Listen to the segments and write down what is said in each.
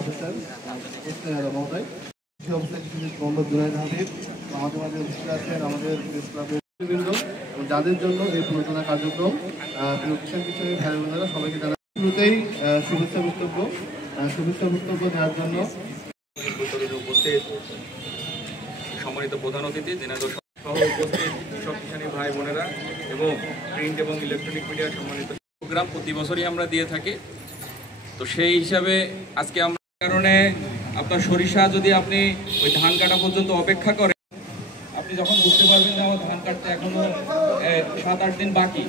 Officer মহোদয়, কৃষি officer কৃষি মোহাম্মদ জুনাইদ হাবিব, আমাদের মাঝে উপস্থিত আছেন আমাদের প্রেস ক্লাবের বৃন্দ, যাদের জন্য এই প্রযোজনা কার্যক্রম কিষাণ কিশোরী ভাই বোনেরা সবাইকে জানাই শুরুতেই শুভেচ্ছা বক্তব্য দেওয়ার জন্য উপস্থিত সম্মানিত প্রধান অতিথি ঝিনাইদহ সহ উপস্থিত কৃষক কিষাণী ভাই বোনেরা এবং প্রিন্ট এবং ইলেকট্রনিক মিডিয়ার সম্মানিত প্রোগ্রাম প্রতি বছরই আমরা দিয়ে থাকি। তো সেই হিসাবে আজকে আমরা কারণে আপনার সরিষা যদি আপনি ওই ধান কাটা পর্যন্ত অপেক্ষা করেন, আপনি যখন বুঝতে পারবেন যে আমার ধান কাটতে এখনো 7-8 দিন বাকি,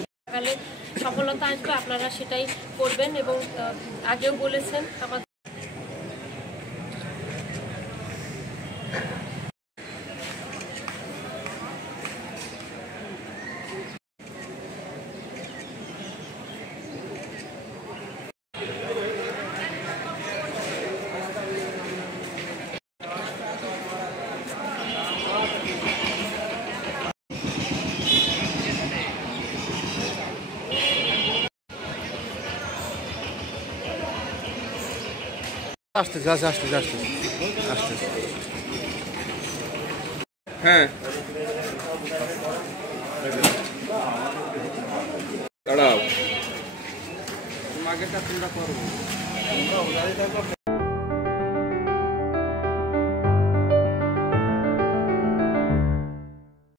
সফলতা আসবে, আপনারা সেটাই করবেন। এবং আগেও বলেছেন আমাদের হ্যাঁ দাঁড়াও, আগেটা তোমরা করবো।